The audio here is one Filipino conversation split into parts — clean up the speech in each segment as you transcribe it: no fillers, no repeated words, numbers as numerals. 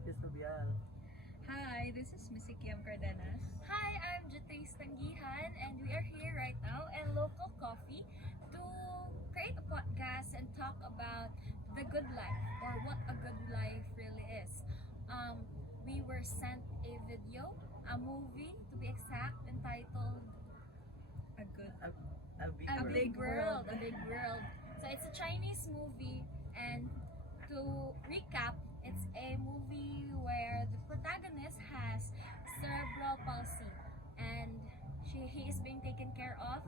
Sophie Sobial. Hi, this is Missy Kiam Cardenas. Hi, I'm Jatrice Tanggihan, and we are here right now in Local Coffee to create a podcast and talk about the good life, or what a good life really is. We were sent a video, a movie to be exact, entitled A good A, a big A world. Big World. A Big World. So it's a Chinese movie, and to recap, it's a movie where the protagonist has cerebral palsy, and he is being taken care of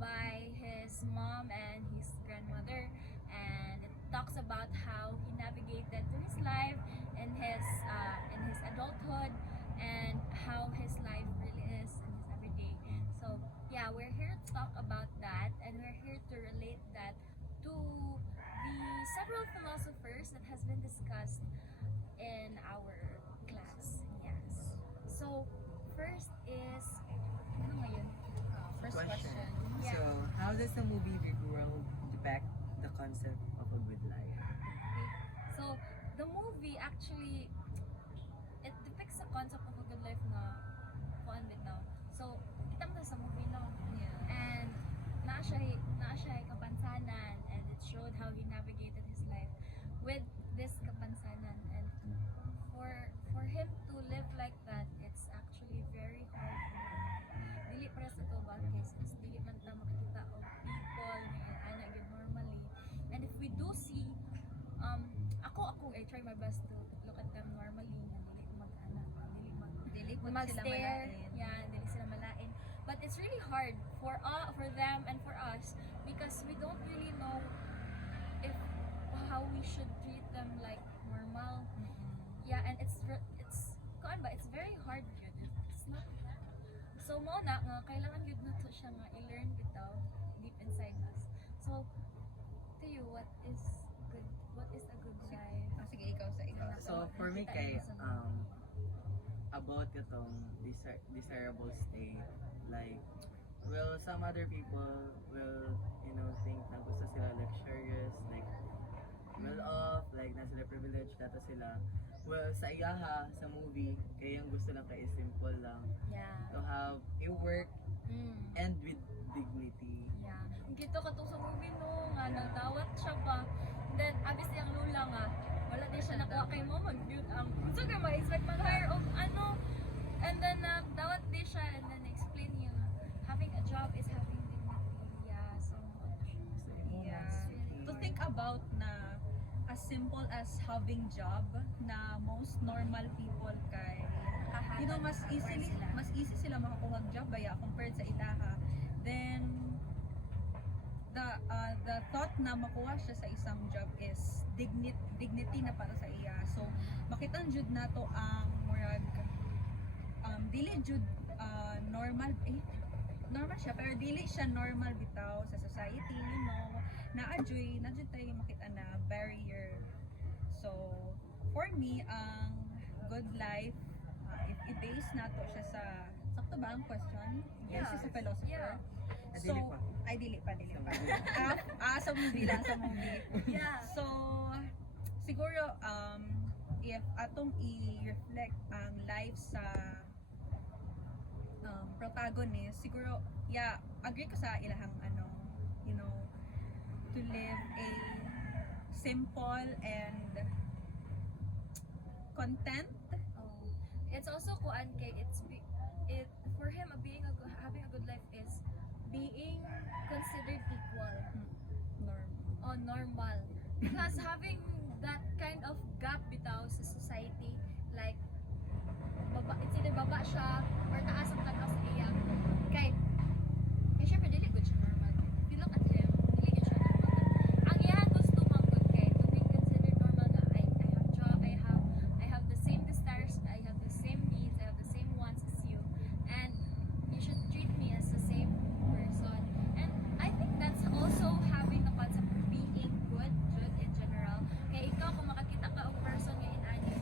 by his mom and his grandmother, and it talks about how he navigated through his life in his adulthood, and how his life really is in his everyday. So yeah, we're here to talk about that, and we're here to relate that to the several philosophers that has been discussed in our class. Yes. So first is ano ngayon? first question. Yeah. So, how does the movie Big World depict the concept of a good life? Okay. So the movie actually, it depicts the concept of a good life na kuan din now. So kita mo na sa movie no. Yeah. And naa siya kapansanan, and it showed how he navigated his life with this kapansanan, and for him to live like that, it's actually very hard. Dili para sa to bad cases, dili man ta makita og people nga ana gyud normally. And if we do see, I try my best to look at them normally, nga dili mag-ana, Dili po sila mag-stare, malain. yeah, dili sila malain. But it's really hard for them and for us, because we don't really know if how we should treat them like normal. Yeah, and it's kuan ba, it's very hard yun. It's not, so mo na nga kailangan yun na to siya nga i-learn bitaw deep inside us. So to you, what is a good life? Sige, ikaw sa ikaw. So, for me kay, about itong desirable state, like, well, some other people will, think na gusto sila luxurious, like, well off, like, na sila privileged, data sila. Well, sa iyaha, sa movie, kaya yung gusto lang kay is simple lang. Yeah. To have a work Mm. and with dignity. Yeah. Gito ka to sa movie no, nga nagdawat siya pa. And then, abis niyang lula nga, wala din siya nakuha kay mo mag-build ang so kaya ma-expect mag-hire of ano. And then, nagdawat din siya, and then explain niya, having a job is having dignity. Yeah, so, So, Yeah. really To think about na as simple as having job na most normal people kay mas easy sila makakuha ng job baya compared sa ilaha. Then the thought na makuha siya sa isang job is dignity na para sa iya. So makitan jud nato ang murag dili jud normal siya pero dili siya normal bitaw sa society, na jud tayo makita na barrier. So for me ang good life, if i-base nato siya sa sakto ba ang question? Yeah. Yes, sa philosopher. Yeah. So, Dili pa. dili Sa pa. movie. Sa movie lang, sa movie. yeah. So, siguro, if atong i-reflect ang life sa protagonist, siguro, yeah, agree ko sa ilahang to live a simple and content. Oh. It's also kuan kay it for him having a good life is being considered equal or normal, because having that kind of gap bitaw sa society, like it's either baba siya or taas ang tanaw sa iya, kay syempre dili good siya normal. If you look at him, dili good siya normal. Ang iyang gusto man good kay to be considered normal nga, I have job, I have the same desires, I have the same needs, I have the same wants as you, and you should treat me as the same person. And I think that's also having the concept of being good in general. Kaya ikaw, kung makakita ka og person nga inani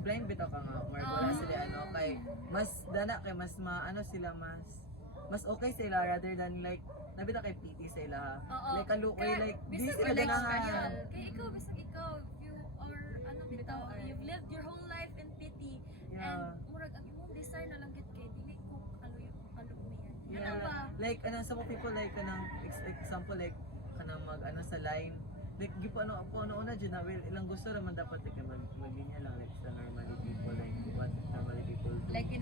ma-blind bitaw ka nga or wala sila ano kay mas dana kay mas maano sila mas okay sila rather than like nabita kay PT sa ila ha. Oo. Like kaluoy Kaya, like di bisag sila like ganahan. special. Kaya ikaw, bisag ikaw, you are, ano bitaw, you've lived your whole life in pity. Yeah. And, murag, ang imong desire na lang gid kay, dili ko kalumian. Yeah. Ano ba? Like anong some people like kanang example like kanang mag ano sa line like gipo ano po ano una dyan na well ilang gusto naman dapat like maglinya lang like sa normally people like what normally people do. Like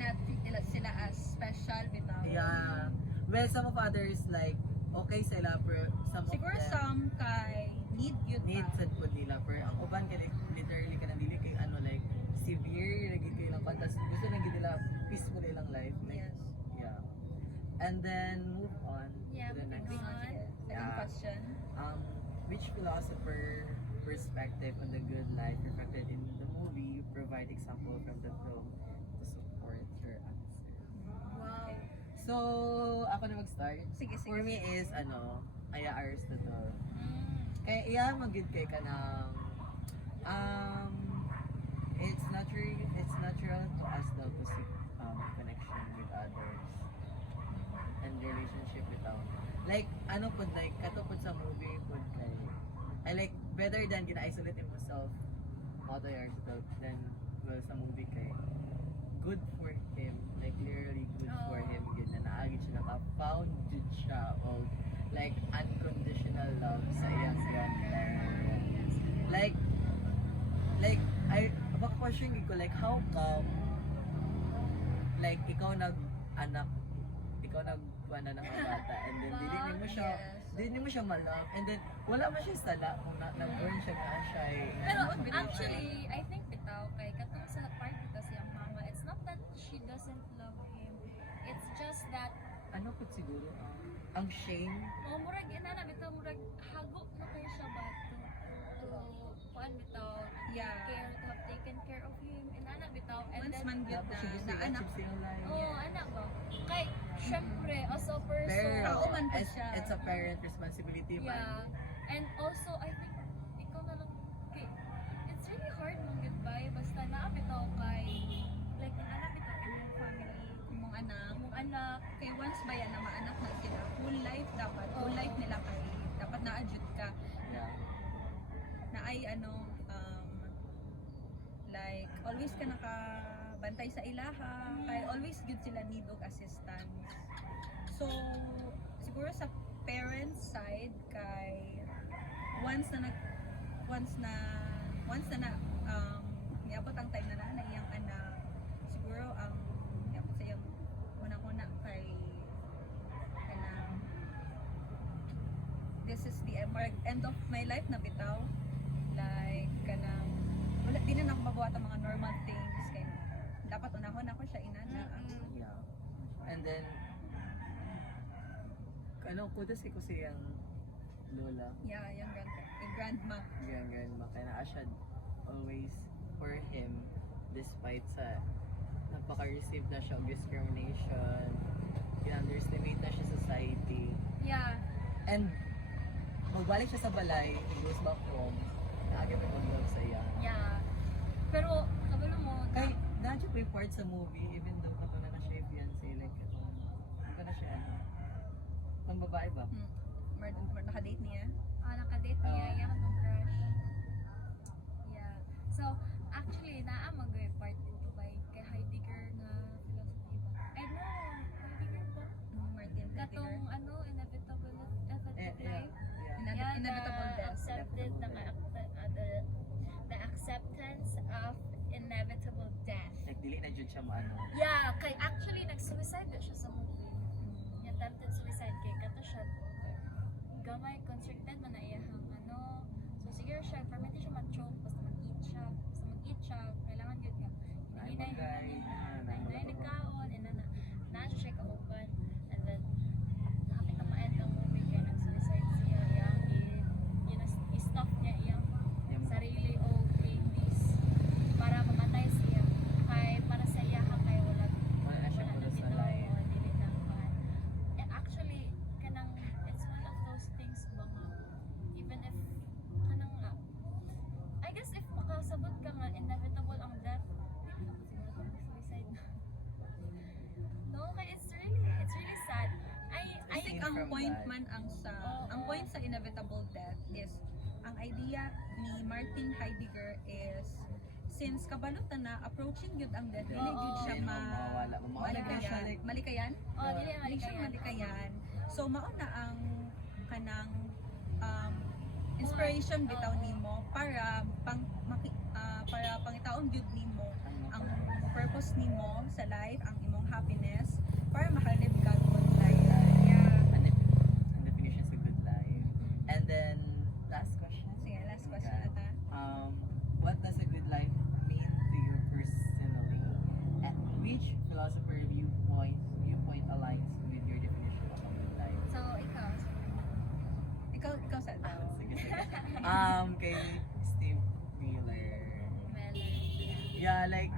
sila as special bitaw. Yeah. Well, some of others like okay sila pero some Siguro of them some kay need yun need pa. sa food nila pero ang uban ka like, literally ka dili kay ano like severe lagi kay lang pantas gusto lang gid nila peaceful ilang life like Yes. yeah. And then move on Yeah, to the next moving on. Second Yeah. question. Which philosopher perspective on the good life reflected in the movie provide example from the film to support your answer? Wow. So, ako na mag-start. Sige, sige. For me is, Aya Aristotle. Mm. Kaya iya magid kay ka ng, it's natural to us daw to seek connection with others and relationship with like ano pud like kato pud sa movie pud kay I like better than gina-isolate himself Mother Aristotle than well sa movie kay good for him like literally good for him yun na naagit siya naka-found jud siya of like unconditional love sa iyang grandparents like I baka question ko like how come like ikaw nag-anak ikaw nagkuha na ng mga bata and then dili mo siya Yes. dili mo siya malove and then wala man siya sala kung nag-burn siya nga siya Pero Ano, actually, I think bitaw kay katong sa part bitaw siyang mama, it's not that she doesn't love him. It's just that ano po siguro ang shame murag inana bitaw murag hago na kayo siya ba to kuan bitaw Yeah. care to have taken care of him inana bitaw and Once then man gyud tapos siya gusto na anak. i-achieve sa iyang life oh anak ba kay syempre as a person pero Tao man po it's, siya. it's a parent responsibility man yeah and also I think ikaw na lang kay it's really hard mong goodbye basta naa bitaw kay like inana bitaw imong family Imong anak. imong anak Kay once ba yan na maanak na sila, whole life dapat, whole Oo. life nila kay dapat na-adjust ka yeah na ay like always ka nakabantay sa ilaha kay always good sila need og assistance so siguro sa parents side kay once na niabot ang time na iyang anak siguro ang niabot sa iyang unang-una kay kanang this is the end of my life na bitaw like kanang wala di na ako mabuhat ang mga normal things kay dapat unahon ako siya inana yeah and then ano kudos ko siyang lola yeah yung grandma grandma kaya na siya always for him despite sa napaka-receive na siya of discrimination i-underestimate na siya sa society yeah and magbalik siya sa balay he goes back home naagay may mag-love sa iya yeah pero kabalo mo kay nandiyo pa yung part sa movie even though katulad na siya yung fiancé like ito na siya pang babae ba? nakadate niya nakadate niya yung atong crush yeah so actually naa mag-part dito by kay Heidegger na philosophy ba I know Heidegger ba Martin katong ano inevitable life yeah inevitable death accepted the acceptance of inevitable death like dili na jud siya maano yeah kay actually nag-suicide na siya sa movie niya attempted suicide kay kato siya gamay constricted man na iyahang ano so siguro siya permit siya mag-choke basta mag-eat siya kailangan yun nga ay hinay bagay hinay nagkaon and then na siya kauban and then nakapit na ma-end ang movie kay nag-suicide siya iyang i-stop niya iyang sarili o babies para mamatay siya kay para sa iya kay wala wala na siya wala na kudos sa bitaw life o dili na kuan. And actually kanang it's one of those things ba nga even if kanang I guess point that. man ang Oo. ang point sa inevitable death is ang idea ni Martin Heidegger is since kabalutan na approaching yun ang death, dili Oo. gyud siya Dili mawala. Mawala gyud siya, malikayan. like, Malikayan? Oh, dili Dili siya malikayan. malikayan. So mao na ang kanang inspiration bitaw Oo. nimo para para pangitaon gyud nimo ang purpose nimo sa life, ang imong happiness para makalib ka good life. Yeah. Ang definition sa good life. And then, last question. Sige, last question na ta. What does a good life mean to you personally? And which philosopher viewpoint aligns with your definition of a good life? So, ikaw. Ikaw sa daw. Sige, sige. Kay Steve Miller. Well, Yeah, like,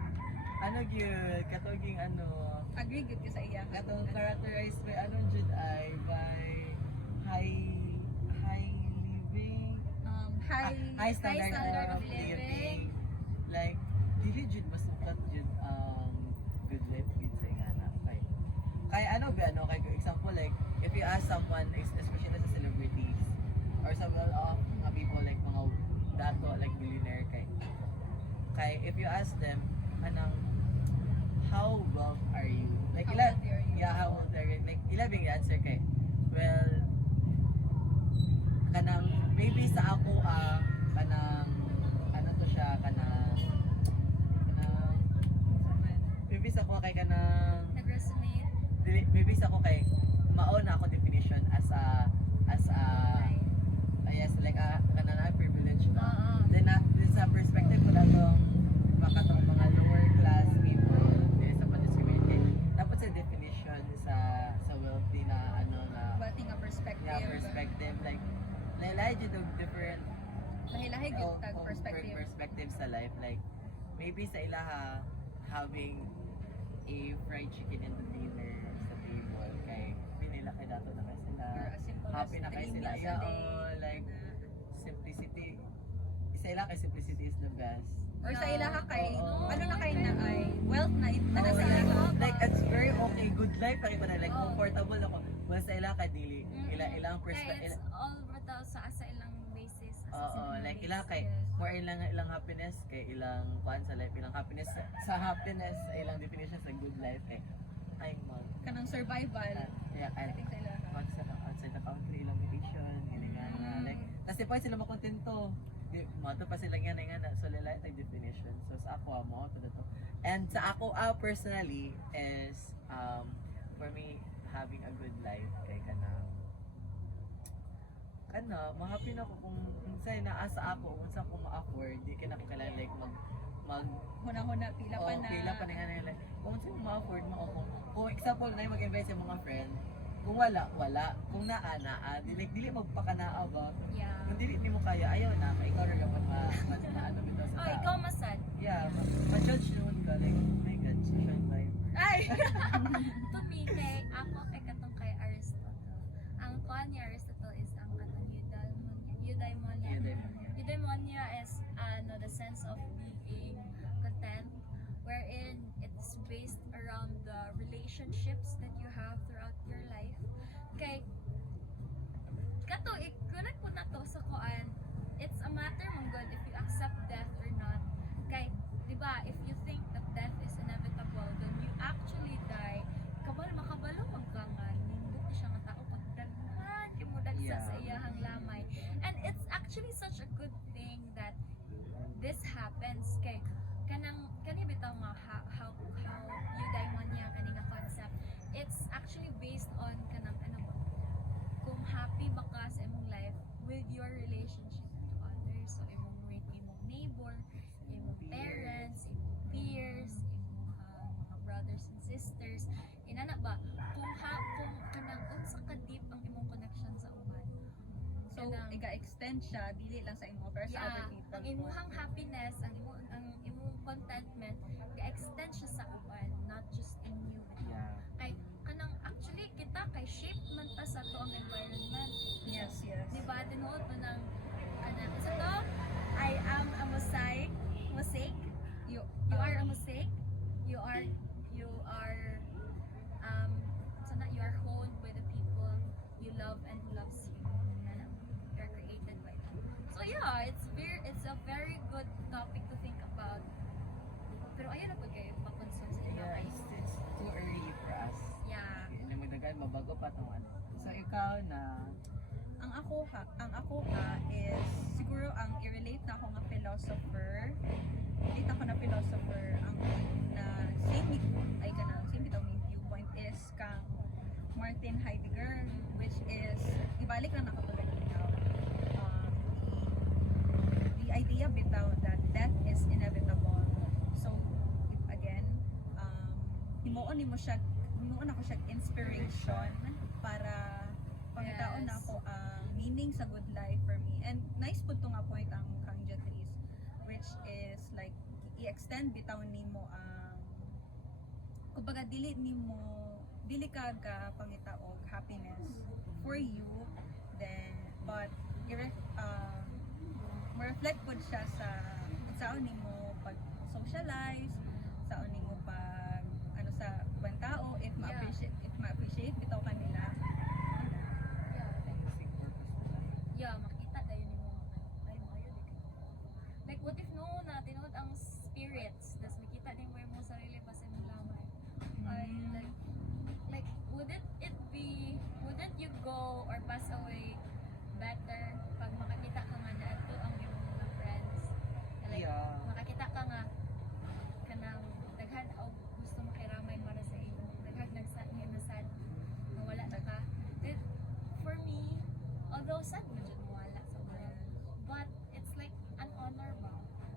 ano gyud katuging ano, Agree gyud ka sa iya. katong characterized by ano jud ay by high living, high standard of living. Like, dili jud masukat jud good life gid sa ingana. Kay ano ba ano kay example like if you ask someone especially sa celebrities or some of mga people like mga dato like billionaire kay if you ask them anang how wealth are you? Like How ila wealthy are you? yeah, how wealthy are you? Like ila bing answer kay well kanang maybe sa ako kanang ano to siya kanang maybe sa ako kay kanang nag-resonate. maybe sa ako kay mao na ako definition as a yes like kanang privilege na Oo. then din sa perspective ko lang makatong mga lower class people din sa discriminate dapat sa definition sa wealthy na ano na Bating nga perspective. perspective like lahi jud og different Lahi-lahi gyud tag oh, perspective. perspective sa life like maybe sa ilaha having a fried chicken and the dinner sa table kay pinila kay dato na kay sila Or as simple happy as na kay 3 sila meals a yeah day. oh, like simplicity isa ila kay simplicity is the best Or sa ilaha kay Oo. ano na kay na ay wealth na na Oh, sa like, ilaha. like it's very okay good life kay ko na like Oh. comfortable ako well sa ila kay dili ilang Kaya perspective it's all bitaw sa ilang basis. oo like ilang kay more ilang happiness kay ilang kuan sa life ilang happiness sa happiness ilang definition sa good life eh ay mo Kanang survival. yeah I think sa ilaha. outside the country ilang vacation hilingan na like kasi pa sila makontento di mato pa sila nga na so lila tag definition so sa ako mo to to and sa ako personally is for me having a good life kay kana ma-happy na ako kung unsay naa sa ako unsa ko ma-afford di ka na ko kailangan like mag Huna-huna pila pa na. pila pa na nga na like kung unsay mo ma-afford mo ako kung example na mag-invest sa mga friend kung wala kung naa dili magpakanaa ba Yeah. kung dili nimo kaya ayaw na kay ikaw ra dapat ano bitaw sa Oh, tao. ikaw masad. Yeah, ma-judge naman ka like oh my god social life Ay. To me, kay ako kay katong kay Aristotle. Ang kuan ni Aristotle is ang katong eudaimonia. Eudaimonia is the sense of being content, wherein it's based around the relationships that you have throughout your life. Kay kato ikunat ko na to sa kuan, it's a matter mong good if you accept death or not. Kay di ba if you think that death is inevitable, then you actually die. Makabalo magkangan nindot siya nga tao pag daghan kimudag sa Yeah. iyahang lamay. And it's actually such a good thing that this happens kay kani bitaw nga how eudaimonia kani nga concept. It's actually based on kanang ano ba kung happy ba ka sa imong life with your relationship to others. So imong neighbor, imong parents, imong peers, imong mga brothers and sisters. Inana ba kung kanang unsa ka deep ang imong connection sa uban. So iga-extend siya dili lang sa imo pero sa other Yeah, people. ang imong happiness, ang imong contentment, ga-extend siya sa uban, not just in you. yeah Kay kanang actually kita kay shape man ta sa to ang environment. Yes, yes. Di ba tinuod mo ng isa to? I am a mosaic. You, You are a mosaic. You are sana you are honed by the people you love himuon nimo siya, himuon ako siya inspiration para pangitaon Yes. na ako ang meaning sa good life for me. And nice po to nga point ang kang Jatrice, which is like i-extend bitaw nimo ang kumbaga dili ka pangitaog happiness for you, then but ma-reflect po siya sa saon nimo pag socialize, saon nimo pag ano sa ibang tao, if ma-appreciate bitaw kanila. Yeah, like, Basic purpose of life. yeah, makita dayon nimo ay maayo di ka. Like what if no na tinuod ang spirits, das makita din mo yung sarili pa sa imong lamay. Ay like wouldn't you go or pass away better pag makakita ka nga na ato ang iyong mga friends? Like Yeah. makakita ka nga kanang daghan og gusto makiramay para sa imo. Daghan nasad na wala na ka. It, for me, although sad mo dyan mawala sa world, but it's like an honor ba?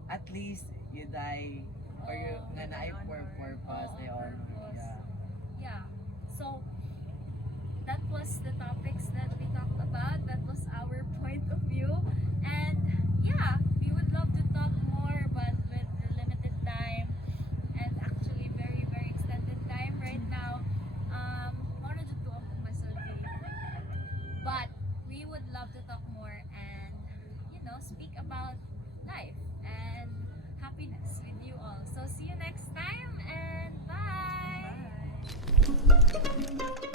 At least you die or you Oh, nga naay purpose, Oo, they honor. purpose. Yeah. Yeah. So that was the topics that we talked about. That was our point of view. And yeah, we would love to talk more, but with the limited time and actually very, very extended time right now, mao na jud to ang masulti. But we would love to talk more and speak about life and happiness with you all. So see you next time and bye. Bye.